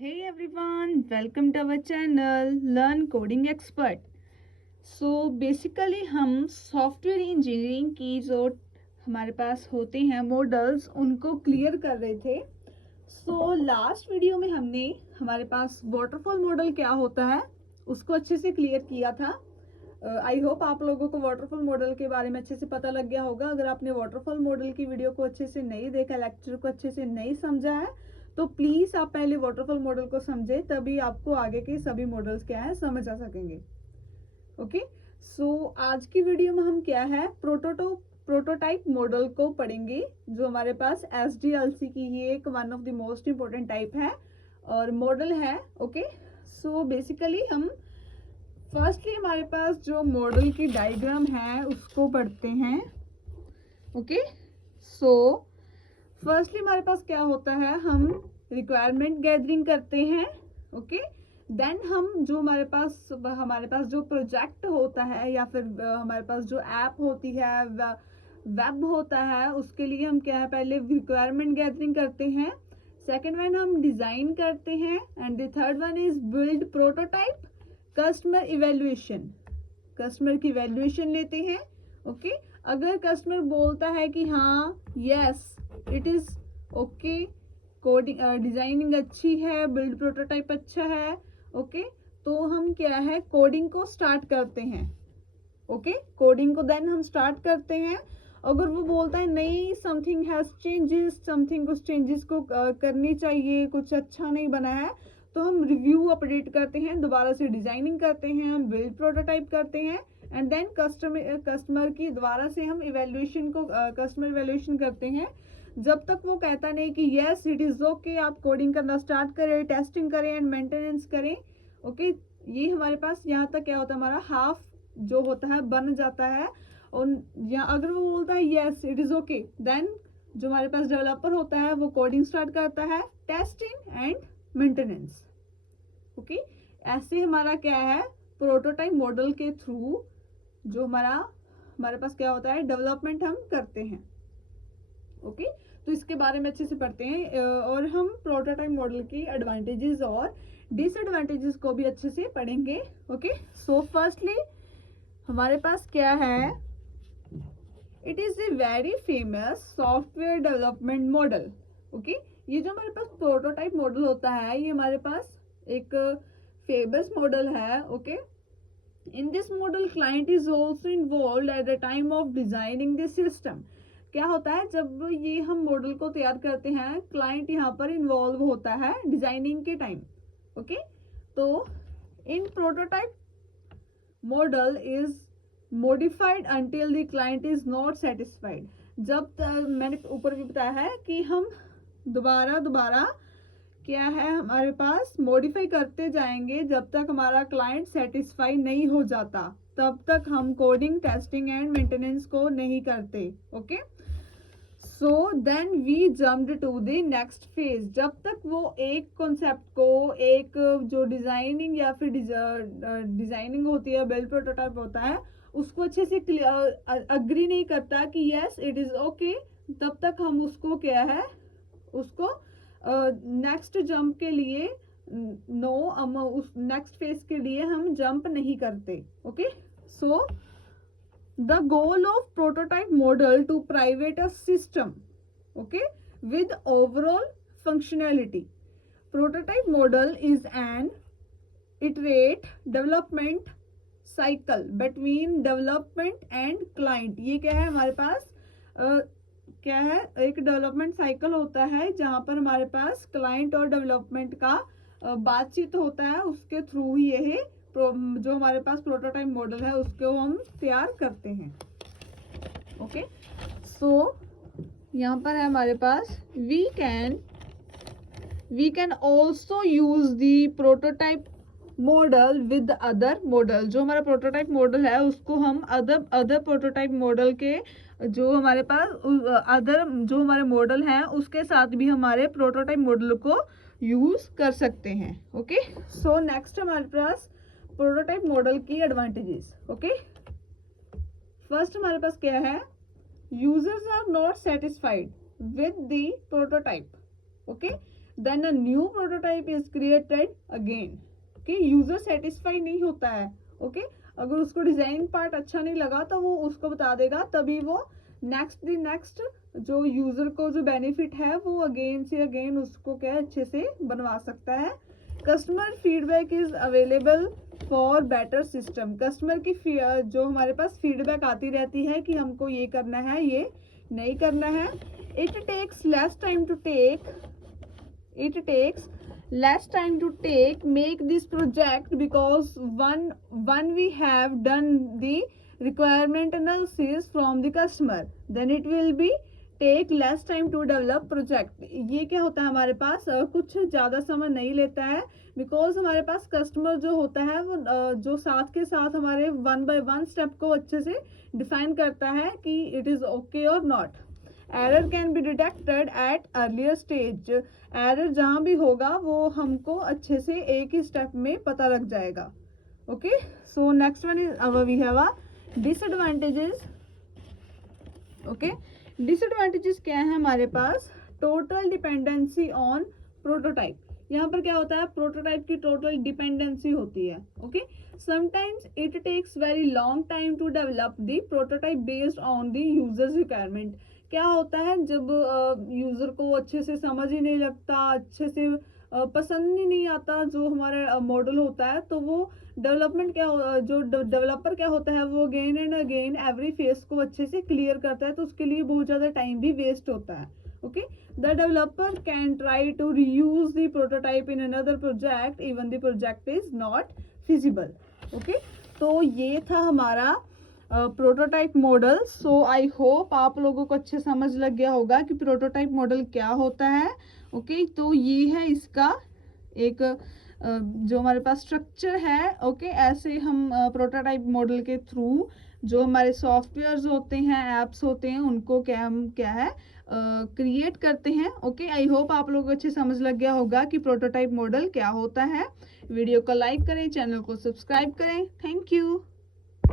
Hey everyone, welcome to our channel Learn Coding Expert. Basically हम software engineering की जो हमारे पास होते हैं मॉडल्स उनको क्लियर कर रहे थे. लास्ट वीडियो में हमने हमारे पास वाटरफॉल मॉडल क्या होता है उसको अच्छे से क्लियर किया था. आई होप आप लोगों को वाटरफॉल मॉडल के बारे में अच्छे से पता लग गया होगा. अगर आपने वाटरफॉल मॉडल की वीडियो को अच्छे से नहीं देखा, लेक्चर को अच्छे से नहीं समझा है, तो प्लीज आप पहले वाटरफॉल मॉडल को समझे, तभी आपको आगे के सभी मॉडल्स क्या है समझ आ सकेंगे. ओके, आज की वीडियो में हम क्या है प्रोटोटाइप मॉडल को पढ़ेंगे, जो हमारे पास SDLC की ही एक one of the most important type है और मॉडल है. ओके, बेसिकली हम फर्स्टली हमारे पास जो मॉडल की डायग्राम है उसको पढ़ते हैं. ओके, फर्स्टली हमारे पास क्या होता है, हम रिक्वायरमेंट गैदरिंग करते हैं. ओके, देन हम जो हमारे पास जो प्रोजेक्ट होता है या फिर हमारे पास जो ऐप होती है, वेब होता है, उसके लिए हम क्या है पहले रिक्वायरमेंट गैदरिंग करते हैं. सेकेंड वन हम डिजाइन करते हैं and the third one is build prototype, customer evaluation, customer की इवेल्युएशन लेते हैं. ओके, अगर कस्टमर बोलता है कि हाँ yes it is okay, coding designing अच्छी है, बिल्ड प्रोटोटाइप अच्छा है, ओके, तो हम क्या है कोडिंग को स्टार्ट करते हैं. ओके, कोडिंग को देन हम स्टार्ट करते हैं. अगर वो बोलता है नहीं समथिंग हैज चेंजेस, समथिंग कुछ चेंजेस को करनी चाहिए, कुछ अच्छा नहीं बना है, तो हम रिव्यू अपडेट करते हैं, दोबारा से डिजाइनिंग करते हैं, हम बिल्ड प्रोटोटाइप करते हैं एंड देन कस्टमर की दोबारा से हम इवेल्युएशन को कस्टमर इवेल्युएशन करते हैं. जब तक वो कहता नहीं कि यस इट इज ओके, आप कोडिंग करना स्टार्ट करें, टेस्टिंग करें एंड मेंटेनेंस करें. ओके, ये हमारे पास यहाँ तक क्या होता है, हमारा हाफ जो होता है बन जाता है. और अगर वो बोलता है yes it is okay, then जो हमारे पास डेवलपर होता है वो कोडिंग स्टार्ट करता है, टेस्टिंग एंड मेंटेनेंस. ओके, ऐसे हमारा क्या है प्रोटोटाइप मॉडल के थ्रू जो हमारे पास क्या होता है डेवलपमेंट हम करते हैं. ओके, तो इसके बारे में अच्छे से पढ़ते हैं और हम प्रोटोटाइप मॉडल की एडवांटेजेस और डिसएडवांटेजेस को भी अच्छे से पढ़ेंगे. ओके, फर्स्टली हमारे पास क्या है, it is a very famous software development model. Okay, ये जो हमारे पास प्रोटोटाइप मॉडल होता है ये हमारे पास एक फेमस मॉडल है. Okay, in this model client is also involve at the time of designing this system. क्या होता है जब ये हम मॉडल को तैयार करते हैं, क्लाइंट यहाँ पर इन्वॉल्व होता है डिजाइनिंग के टाइम. ओके, तो in prototype model is modified until the client is not satisfied. जब मैंने ऊपर भी बताया है कि हम दोबारा क्या है हमारे पास मॉडिफाई करते जाएंगे जब तक हमारा क्लाइंट सेटिस्फाई नहीं हो जाता, तब तक हम कोडिंग, टेस्टिंग एंड मेंटेनेंस को नहीं करते. Okay, so then we jumped to the next phase. जब तक वो एक कॉन्सेप्ट को, एक जो डिजाइनिंग या फिर डिजाइनिंग होती है, बिल्ड प्रोटोटाइप होता है, उसको अच्छे से अग्री नहीं करता कि यस इट इज ओके, तब तक हम उसको क्या है उसको नेक्स्ट जंप के लिए उस नेक्स्ट फेज के लिए हम जंप नहीं करते. Okay, so the goal of prototype model to private a system, okay, with overall functionality. Prototype model is an iterate development cycle between development and client. ये क्या है हमारे पास क्या है एक डेवलपमेंट साइकिल होता है जहां पर हमारे पास क्लाइंट और डेवलपमेंट का बातचीत होता है, उसके थ्रू ही ये जो हमारे पास प्रोटोटाइप मॉडल है उसको हम तैयार करते हैं. ओके, यहाँ पर है हमारे पास we can also use the prototype model with other model. जो हमारा प्रोटोटाइप मॉडल है उसको हम अदर प्रोटोटाइप मॉडल के जो हमारे पास जो हमारे मॉडल हैं उसके साथ भी हमारे प्रोटोटाइप मॉडल को यूज कर सकते हैं. ओके, नेक्स्ट हमारे पास प्रोटोटाइप मॉडल की एडवांटेजेस. ओके, फर्स्ट हमारे पास क्या है, users are not satisfied with the prototype. Okay, then a new prototype is created again. Okay, user satisfy नहीं होता है। ओके, अगर उसको डिजाइन पार्ट अच्छा नहीं लगा तो वो उसको बता देगा, तभी वो नेक्स्ट जो यूजर को जो बेनिफिट है वो अगेन से अगेन उसको क्या अच्छे से बनवा सकता है। Customer feedback is available for better system. Customer की जो हमारे पास फीडबैक आती रहती है कि हमको ये करना है, ये नहीं करना है। It takes less time to take make this project, because one we have done the requirement analysis from the customer, then it will be take less time to develop project. ये क्या होता है हमारे पास कुछ ज़्यादा समय नहीं लेता है, बिकॉज हमारे पास कस्टमर जो होता है वो जो साथ के साथ हमारे 1 by 1 स्टेप को अच्छे से डिफाइन करता है कि इट इज़ ओके और not. Error can be detected at earlier stage. Error जहाँ भी होगा वो हमको अच्छे से एक ही स्टेप में पता लग जाएगा। Okay, so next one is we have a disadvantages. Okay, disadvantages क्या है हमारे पास? Total dependency on prototype. यहाँ पर क्या होता है, प्रोटोटाइप की टोटल डिपेंडेंसी होती है। Okay, sometimes it takes very long time to develop the prototype based on the users requirement. क्या होता है, जब यूजर को अच्छे से समझ ही नहीं लगता, अच्छे से पसंद ही नहीं आता जो हमारा मॉडल होता है, तो वो डेवलपमेंट जो डेवलपर क्या होता है वो again and again every face को अच्छे से क्लियर करता है, तो उसके लिए बहुत ज़्यादा टाइम भी वेस्ट होता है। Okay, the developer can try to reuse the prototype in another project even the project is not feasible. Okay, तो ये था हमारा prototype model. So I hope आप लोगों को अच्छे समझ लग गया होगा कि प्रोटोटाइप मॉडल क्या होता है। ओके, तो ये है इसका एक जो हमारे पास स्ट्रक्चर है। ओके, ऐसे हम प्रोटोटाइप मॉडल के थ्रू जो हमारे सॉफ्टवेयर्स होते हैं, एप्स होते हैं, उनको हम क्या है क्रिएट करते हैं। ओके, आई होप आप लोगों को अच्छे समझ लग गया होगा कि प्रोटोटाइप मॉडल क्या होता है। वीडियो को लाइक करें, चैनल को सब्सक्राइब करें। Thank you.